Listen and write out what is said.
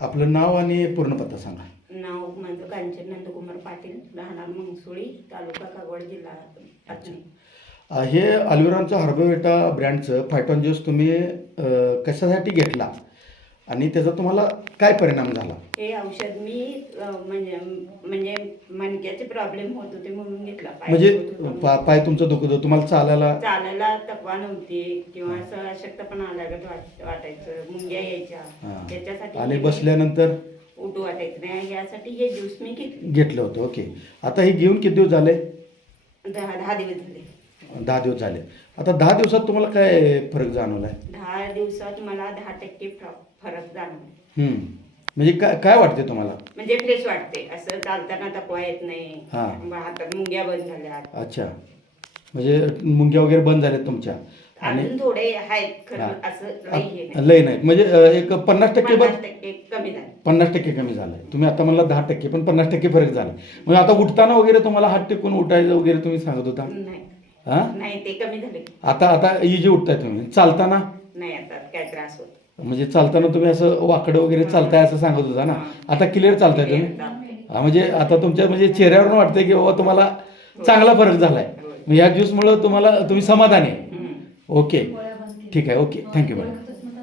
आपलं नाव आणि पूर्ण पत्ता सांगा. नाव माझं कांचन नंदकुमार पाटील, राहणार मंगसुळी, तालुका कागवाड, जिल्हा रत्नागिरी. हे अल्विरॉनचं हर्बोवेटा ब्रँडचं फायटॉन ज्यूस तुम्ही कशासाठी घेतला आणि त्याचा तुम्हाला काय परिणाम झाला? हे औषध मी म्हणजे मणक्याचे प्रॉब्लेम होत होते म्हणून घेतला. म्हणजे पाय तुमचं दुखत होतं, तुम्हाला चालायला तकवा नव्हती किंवा असं अशक्तपणा आल्यागत वाटायचं, मुंग्या यायच्या, त्याच्यासाठी आणि बसल्यानंतर उठू वाटायचं नाही, यासाठी हे ज्यूस मी घेतलं होतं. ओके. आता हे घेऊन किती दिवस झाले? 10 दिवस झाले. 10 दिवस झाले. आता 10 दिवसात तुम्हाला काय फरक जाणवलाय? 10 दिवसात मला 10% फरक जाणवला. म्हणजे काय वाटते तुम्हाला? म्हणजे फ्रेश वाटते, असं चालताना तकवा येत नाही, हां. हातात मुंग्या बंद झाल्या. अच्छा, म्हणजे मुंग्या वगैरे बंद झाल्यात तुमच्या? आणि थोडे आहेत खरं, असं लय नाहीत. म्हणजे एक 50% 50% कमी झाले. 50% कमी झालंय. तुम्ही आता म्हणला 10%, पण 50% फरक झाला. म्हणजे आता उठताना वगैरे तुम्हाला हात टेकून उठायचं वगैरे तुम्ही सांगत होता? नाही, ते कमी झाले. आता इजी उठताय तुम्ही? चालताना नाही, आता काय त्रास होत. म्हणजे चालताना तुम्ही असं वाकडं वगैरे चालताय असं सांगत होता ना? आता क्लिअर चालताय तुम्ही? म्हणजे आता तुमच्या म्हणजे चेहऱ्यावरून वाटतंय की बाबा तुम्हाला चांगला फरक झालाय. या ज्यूसमुळे तुम्ही समाधानी आहे? ओके, ठीक आहे. Okay, thank you madam.